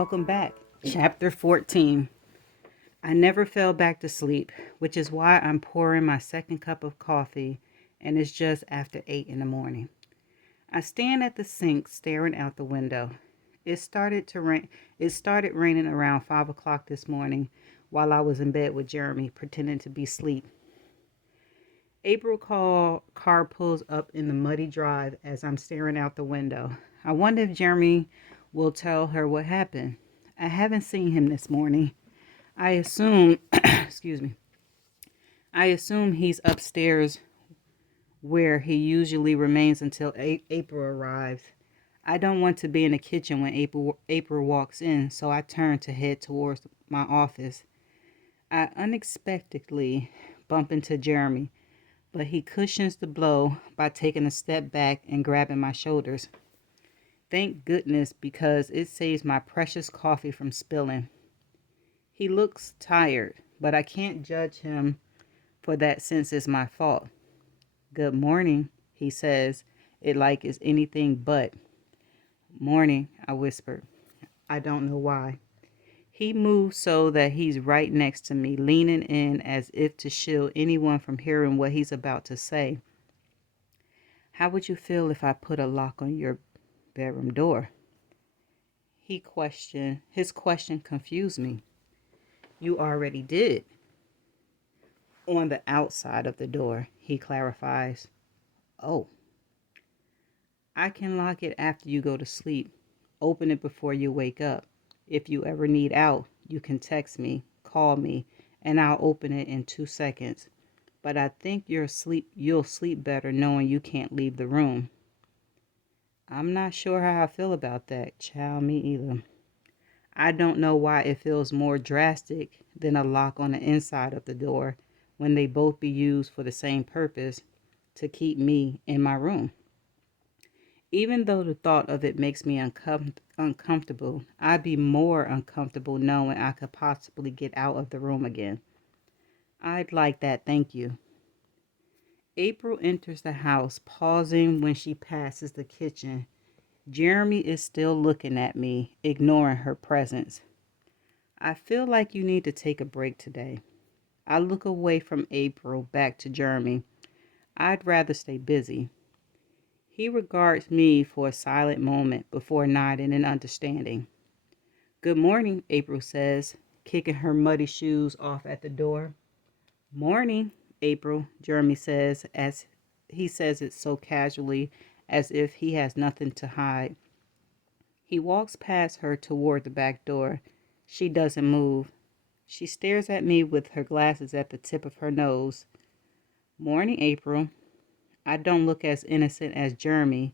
Welcome back. Chapter 14. I never fell back to sleep, which is why I'm pouring my second cup of coffee, and it's just after 8 in the morning. I stand at the sink staring out the window. It started to rain. It started raining around 5 o'clock this morning while I was in bed with Jeremy, pretending to be asleep. Car pulls up in the muddy drive as I'm staring out the window. I wonder if Jeremy will tell her what happened. I haven't seen him this morning. I assume, excuse me, I assume he's upstairs where he usually remains until April arrives. I don't want to be in the kitchen when April walks in, so I turn to head towards my office. I unexpectedly bump into Jeremy, but he cushions the blow by taking a step back and grabbing my shoulders. Thank goodness, because it saves my precious coffee from spilling. He looks tired, but I can't judge him for that since it's my fault. Good morning, he says, it like it's anything but. Morning, I whispered. I don't know why. He moves so that he's right next to me, leaning in as if to shield anyone from hearing what he's about to say. How would you feel if I put a lock on your bedroom door? His question confused me. You already did. On the outside of the door, he clarifies. Oh. I can lock it after you go to sleep. Open it before you wake up. If you ever need out, you can text me, call me, and I'll open it in 2 seconds. But I think you'll sleep better knowing you can't leave the room. I'm not sure how I feel about that, child, me either. I don't know why it feels more drastic than a lock on the inside of the door when they both be used for the same purpose, to keep me in my room. Even though the thought of it makes me uncomfortable, I'd be more uncomfortable knowing I could possibly get out of the room again. I'd like that, thank you. April enters the house, pausing when she passes the kitchen. Jeremy is still looking at me, ignoring her presence. I feel like you need to take a break today. I look away from April back to Jeremy. I'd rather stay busy. He regards me for a silent moment before nodding in understanding. Good morning, April says, kicking her muddy shoes off at the door. Morning, April, Jeremy says, as he says it so casually as if he has nothing to hide. He walks past her toward the back door. She doesn't move. She stares at me with her glasses at the tip of her nose. Morning, April. I don't look as innocent as Jeremy.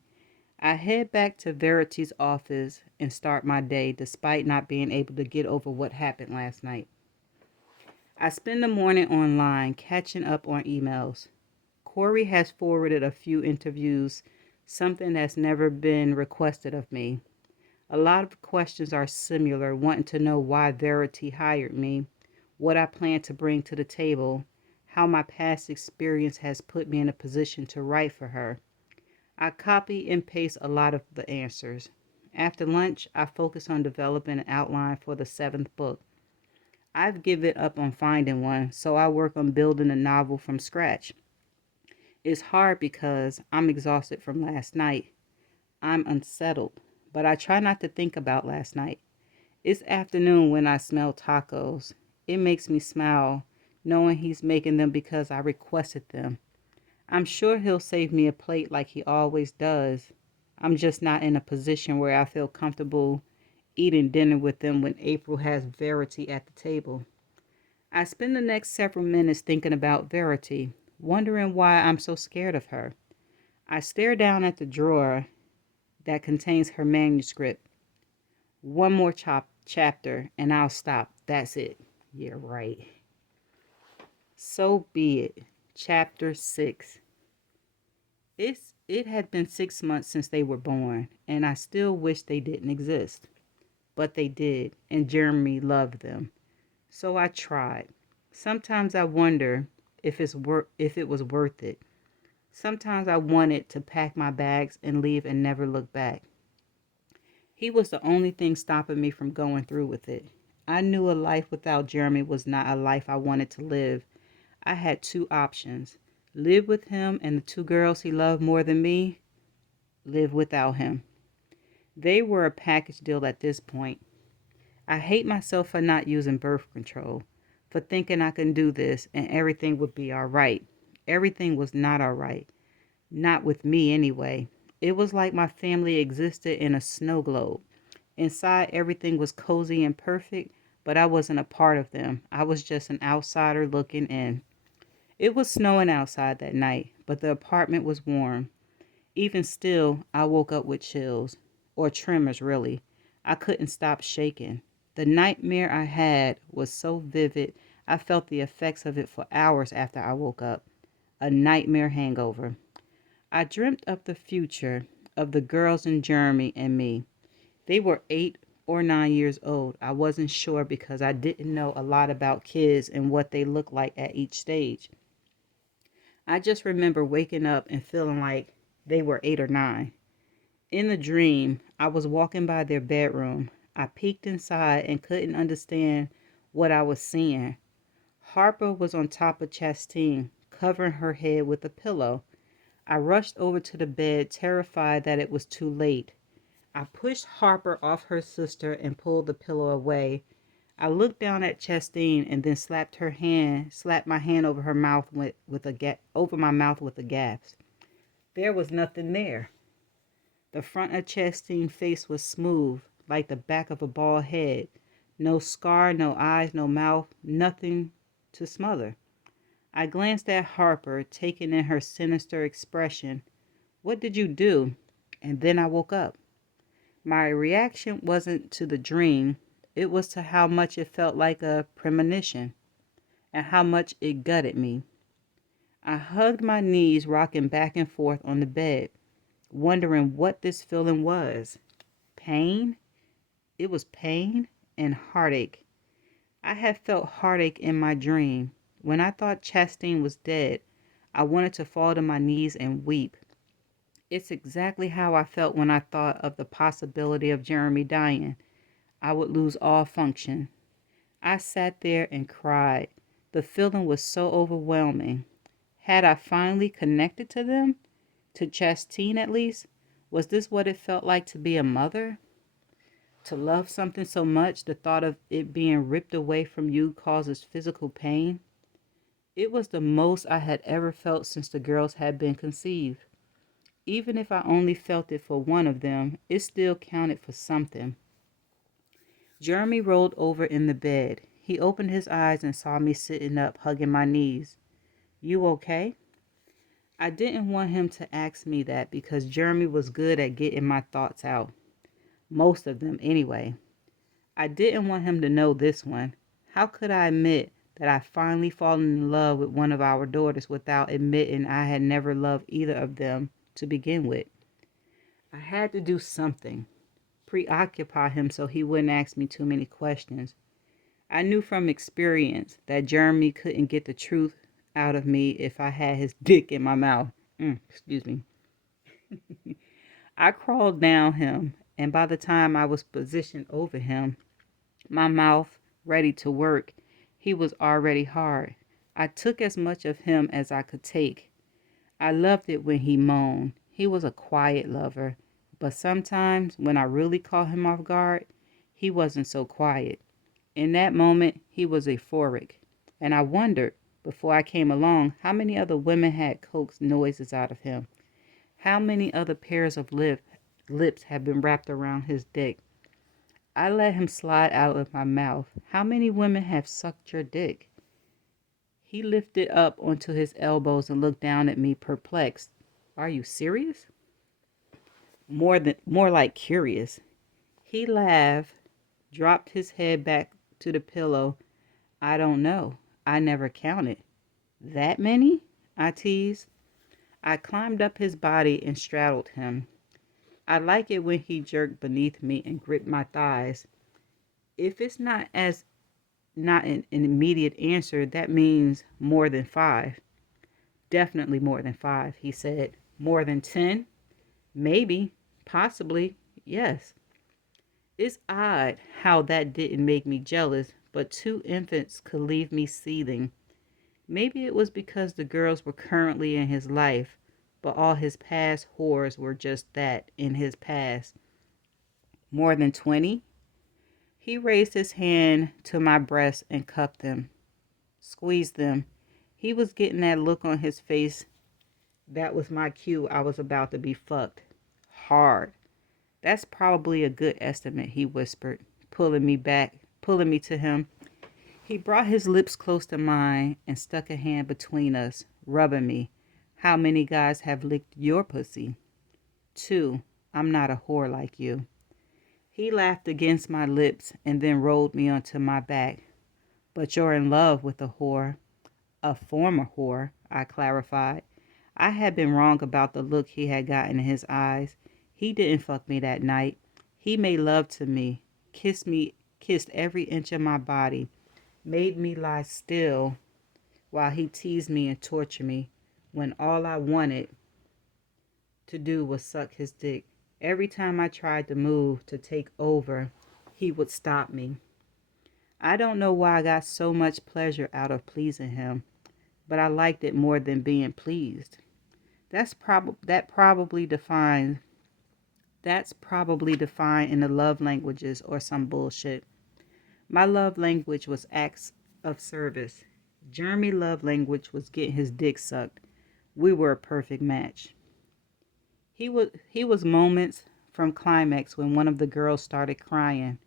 I head back to Verity's office and start my day despite not being able to get over what happened last night. I spend the morning online catching up on emails. Corey has forwarded a few interviews, something that's never been requested of me. A lot of questions are similar, wanting to know why Verity hired me, what I plan to bring to the table, how my past experience has put me in a position to write for her. I copy and paste a lot of the answers. After lunch, I focus on developing an outline for the 7th book. I've given up on finding one, so I work on building a novel from scratch. It's hard because I'm exhausted from last night. I'm unsettled, but I try not to think about last night. It's afternoon when I smell tacos. It makes me smile, knowing he's making them because I requested them. I'm sure he'll save me a plate like he always does. I'm just not in a position where I feel comfortable eating dinner with them when April has Verity at the table. I spend the next several minutes thinking about Verity, wondering why I'm so scared of her. I stare down at the drawer that contains her manuscript. One more chapter and I'll stop. That's it. Yeah, right. So be it. Chapter 6. It had been 6 months since they were born, and I still wish they didn't exist. But they did, and Jeremy loved them. So I tried. Sometimes I wonder if it was worth it. Sometimes I wanted to pack my bags and leave and never look back. He was the only thing stopping me from going through with it. I knew a life without Jeremy was not a life I wanted to live. I had two options: live with him and the two girls he loved more than me, live without him. They were a package deal at this point. I hate myself for not using birth control, for thinking I can do this and everything would be all right. Everything was not all right. Not with me, anyway. It was like my family existed in a snow globe. Inside, everything was cozy and perfect, but I wasn't a part of them. I was just an outsider looking in. It was snowing outside that night, but the apartment was warm. Even still, I woke up with chills, or tremors, really. I couldn't stop shaking. The nightmare I had was so vivid, I felt the effects of it for hours after I woke up. A nightmare hangover. I dreamt of the future, of the girls in Jeremy and me. They were 8 or 9 years old. I wasn't sure because I didn't know a lot about kids and what they looked like at each stage. I just remember waking up and feeling like they were 8 or 9. In the dream, I was walking by their bedroom. I peeked inside and couldn't understand what I was seeing. Harper was on top of Chastine, covering her head with a pillow. I rushed over to the bed, terrified that it was too late. I pushed Harper off her sister and pulled the pillow away. I looked down at Chastine and then slapped my hand over her mouth over my mouth with a gasp. There was nothing there. The front of Chastine's face was smooth, like the back of a bald head. No scar, no eyes, no mouth, nothing to smother. I glanced at Harper, taking in her sinister expression. What did you do? And then I woke up. My reaction wasn't to the dream, it was to how much it felt like a premonition and how much it gutted me. I hugged my knees, rocking back and forth on the bed, wondering what this feeling was. Pain? It was pain and heartache. I had felt heartache in my dream. When I thought Chastine was dead, I wanted to fall to my knees and weep. It's exactly how I felt when I thought of the possibility of Jeremy dying. I would lose all function. I sat there and cried. The feeling was so overwhelming. Had I finally connected to them? To Chastine, at least? Was this what it felt like to be a mother? To love something so much, the thought of it being ripped away from you causes physical pain? It was the most I had ever felt since the girls had been conceived. Even if I only felt it for one of them, it still counted for something. Jeremy rolled over in the bed. He opened his eyes and saw me sitting up, hugging my knees. You okay? I didn't want him to ask me that because Jeremy was good at getting my thoughts out. Most of them, anyway. I didn't want him to know this one. How could I admit that I finally fallen in love with one of our daughters without admitting I had never loved either of them to begin with? I had to do something. Preoccupy him so he wouldn't ask me too many questions. I knew from experience that Jeremy couldn't get the truth out of me if I had his dick in my mouth. Excuse me. I crawled down him, and by the time I was positioned over him, my mouth ready to work, he was already hard. I took as much of him as I could take. I loved it when he moaned. He was a quiet lover, but sometimes when I really caught him off guard, he wasn't so quiet. In that moment, he was euphoric, and I wondered, before I came along, how many other women had coaxed noises out of him. How many other pairs of lips had been wrapped around his dick. I let him slide out of my mouth. How many women have sucked your dick? He lifted up onto his elbows and looked down at me, perplexed. Are you serious? More like curious. He laughed, dropped his head back to the pillow. I don't know. I never counted. That many? I teased. I climbed up his body and straddled him. I like it when he jerked beneath me and gripped my thighs. If it's not an immediate answer, that means more than 5. Definitely more than 5, he said. More than 10? Maybe. Possibly. Yes. It's odd how that didn't make me jealous, but two infants could leave me seething. Maybe it was because the girls were currently in his life, but all his past horrors were just that, in his past. More than 20? He raised his hand to my breast and cupped them, squeezed them. He was getting that look on his face. That was my cue. I was about to be fucked. Hard. That's probably a good estimate, he whispered, pulling me to him. He brought his lips close to mine and stuck a hand between us, rubbing me. How many guys have licked your pussy? 2. I'm not a whore like you. He laughed against my lips and then rolled me onto my back. But you're in love with a whore. A former whore, I clarified. I had been wrong about the look he had gotten in his eyes. He didn't fuck me that night. He made love to me, kissed every inch of my body, made me lie still while he teased me and tortured me when all I wanted to do was suck his dick. Every time I tried to move to take over, he would stop me. I don't know why I got so much pleasure out of pleasing him, but I liked it more than being pleased. That probably defines That's probably defined in the love languages or some bullshit. My love language was acts of service. Jeremy's love language was getting his dick sucked. We were a perfect match. He was moments from climax when one of the girls started crying.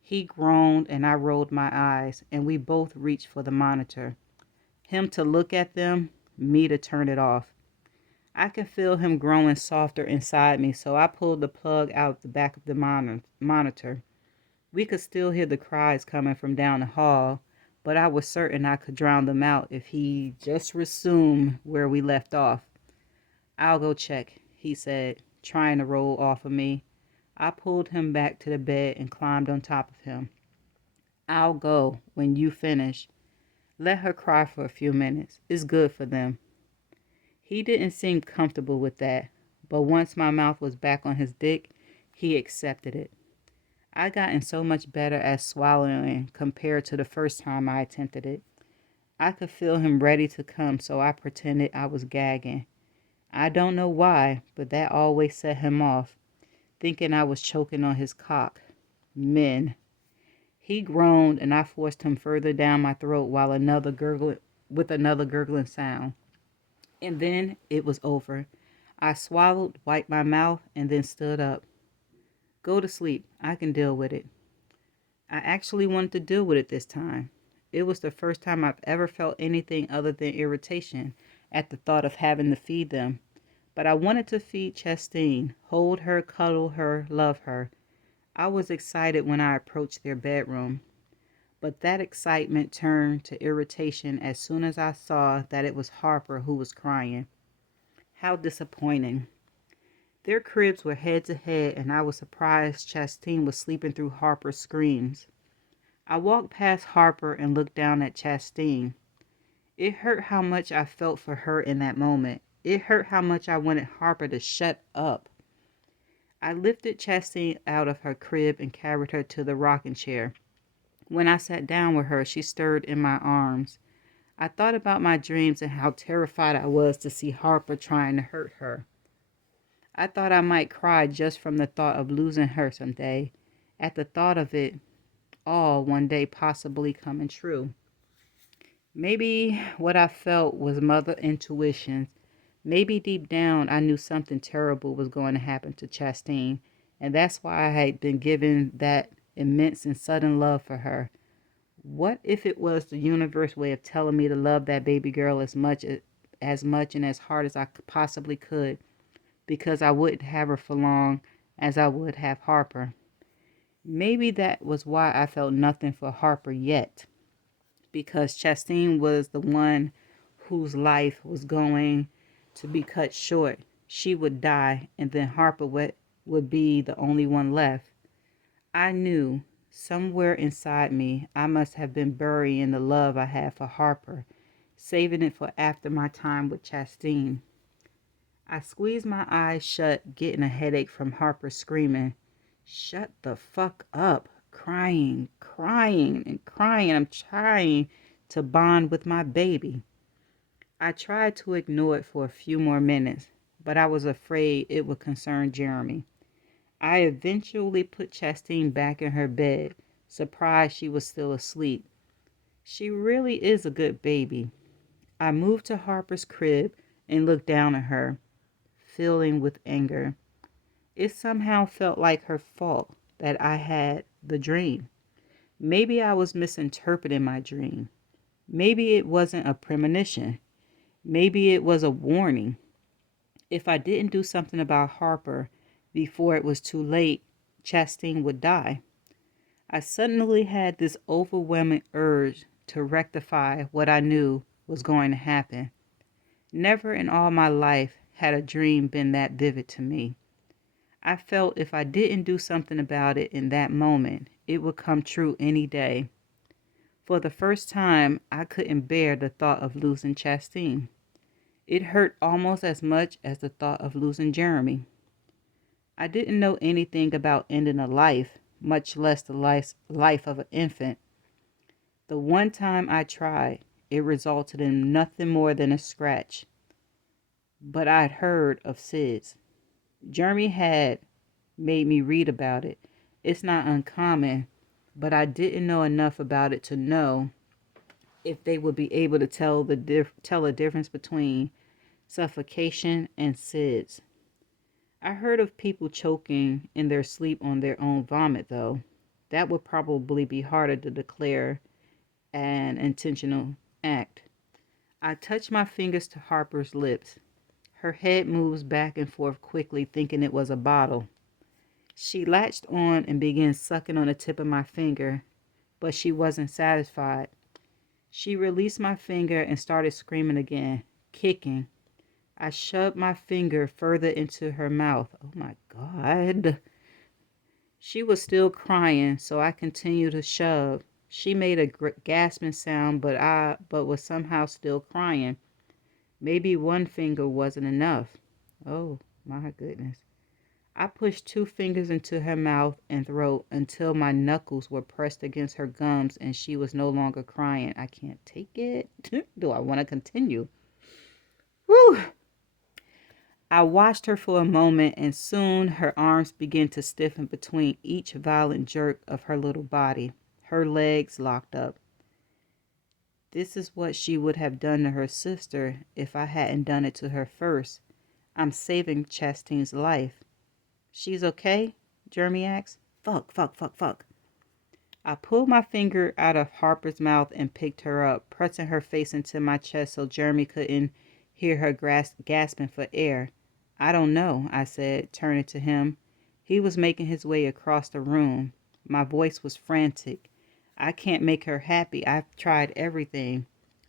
He groaned and I rolled my eyes and we both reached for the monitor. Him to look at them, me to turn it off. I could feel him growing softer inside me, so I pulled the plug out the back of the monitor. We could still hear the cries coming from down the hall, but I was certain I could drown them out if he just resumed where we left off. I'll go check, he said, trying to roll off of me. I pulled him back to the bed and climbed on top of him. I'll go when you finish. Let her cry for a few minutes. It's good for them. He didn't seem comfortable with that, but once my mouth was back on his dick, he accepted it. I gotten so much better at swallowing compared to the first time I attempted it. I could feel him ready to come, so I pretended I was gagging. I don't know why, but that always set him off, thinking I was choking on his cock. Men. He groaned, and I forced him further down my throat with another gurgling sound. And then it was over. I swallowed, wiped my mouth, and then stood up. Go to sleep. I can deal with it. I actually wanted to deal with it this time. It was the first time I've ever felt anything other than irritation at the thought of having to feed them. But I wanted to feed Chastine, hold her, cuddle her, love her. I was excited when I approached their bedroom. But that excitement turned to irritation as soon as I saw that it was Harper who was crying. How disappointing. Their cribs were head to head, and I was surprised Chastine was sleeping through Harper's screams. I walked past Harper and looked down at Chastine. It hurt how much I felt for her in that moment. It hurt how much I wanted Harper to shut up. I lifted Chastine out of her crib and carried her to the rocking chair. When I sat down with her, she stirred in my arms. I thought about my dreams and how terrified I was to see Harper trying to hurt her. I thought I might cry just from the thought of losing her someday, at the thought of it all one day possibly coming true. Maybe what I felt was mother intuition. Maybe deep down I knew something terrible was going to happen to Chastine, and that's why I had been given that immense and sudden love for her. What if it was the universe way of telling me to love that baby girl as much and as hard as I possibly could, because I wouldn't have her for long as I would have Harper. Maybe that was why I felt nothing for Harper yet, because Chastine was the one whose life was going to be cut short. She would die, and then Harper would be the only one left. I knew somewhere inside me I must have been burying the love I had for Harper, saving it for after my time with Chastine. I squeezed my eyes shut, getting a headache from Harper screaming. Shut the fuck up. Crying, crying, and crying. I'm trying to bond with my baby. I tried to ignore it for a few more minutes, but I was afraid it would concern Jeremy. I eventually put Chastine back in her bed, surprised she was still asleep. She really is a good baby. I moved to Harper's crib and looked down at her, filling with anger. It somehow felt like her fault that I had the dream. Maybe I was misinterpreting my dream. Maybe it wasn't a premonition. Maybe it was a warning. If I didn't do something about Harper before it was too late, Chastine would die. I suddenly had this overwhelming urge to rectify what I knew was going to happen. Never in all my life had a dream been that vivid to me. I felt if I didn't do something about it in that moment, it would come true any day. For the first time, I couldn't bear the thought of losing Chastine. It hurt almost as much as the thought of losing Jeremy. I didn't know anything about ending a life, much less the life of an infant. The one time I tried, it resulted in nothing more than a scratch. But I'd heard of SIDS. Jeremy had made me read about it. It's not uncommon, but I didn't know enough about it to know if they would be able to tell a difference between suffocation and SIDS. I heard of people choking in their sleep on their own vomit, though. That would probably be harder to declare an intentional act. I touched my fingers to Harper's lips. Her head moves back and forth quickly, thinking it was a bottle. She latched on and began sucking on the tip of my finger, but she wasn't satisfied. She released my finger and started screaming again, kicking. I shoved my finger further into her mouth. Oh my God. She was still crying, so I continued to shove. She made a gasping sound, but was somehow still crying. Maybe one finger wasn't enough. Oh my goodness. I pushed 2 fingers into her mouth and throat until my knuckles were pressed against her gums and she was no longer crying. I can't take it. Do I want to continue? Whew. I watched her for a moment and soon her arms began to stiffen between each violent jerk of her little body. Her legs locked up. This is what she would have done to her sister if I hadn't done it to her first. I'm saving Chastine's life. She's okay? Jeremy asked. Fuck. I pulled my finger out of Harper's mouth and picked her up, pressing her face into my chest so Jeremy couldn't hear her gasping for air. I don't know, I said, turning to him. He was making his way across the room. My voice was frantic. I can't make her happy. I've tried everything.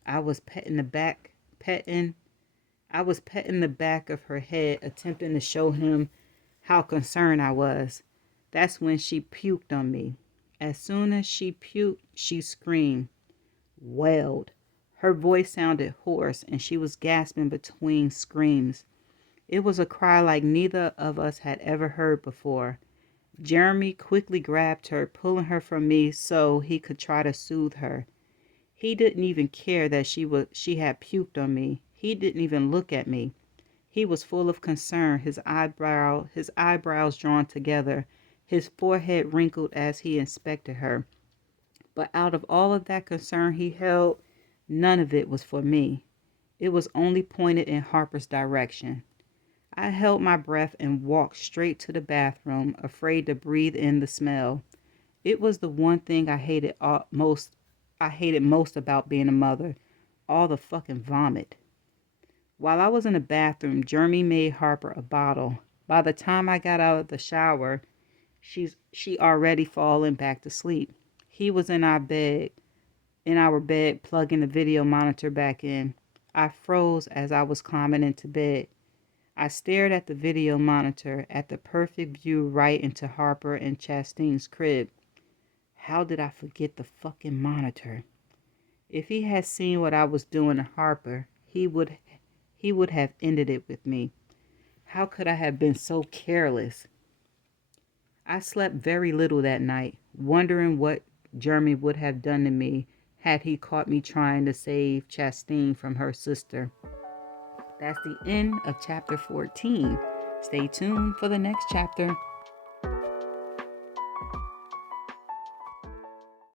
I was petting the back of her head, attempting to show him how concerned I was. That's when she puked on me. As soon as she puked, she screamed, wailed. Her voice sounded hoarse, and she was gasping between screams. It was a cry like neither of us had ever heard before. Jeremy quickly grabbed her, pulling her from me so he could try to soothe her. He didn't even care that she had puked on me. He didn't even look at me. He was full of concern, his eyebrows drawn together, his forehead wrinkled as he inspected her. But out of all of that concern he held, none of it was for me. It was only pointed in Harper's direction. I held my breath and walked straight to the bathroom, afraid to breathe in the smell. It was the one thing I hated most about being a mother. All the fucking vomit. While I was in the bathroom, Jeremy made Harper a bottle. By the time I got out of the shower, she already fallen back to sleep. He was in our bed, plugging the video monitor back in. I froze as I was climbing into bed. I stared at the video monitor, at the perfect view right into Harper and Chastine's crib. How did I forget the fucking monitor? If he had seen what I was doing to Harper, he would have ended it with me. How could I have been so careless? I slept very little that night, wondering what Jeremy would have done to me had he caught me trying to save Chastine from her sister. That's the end of chapter 14. Stay tuned for the next chapter.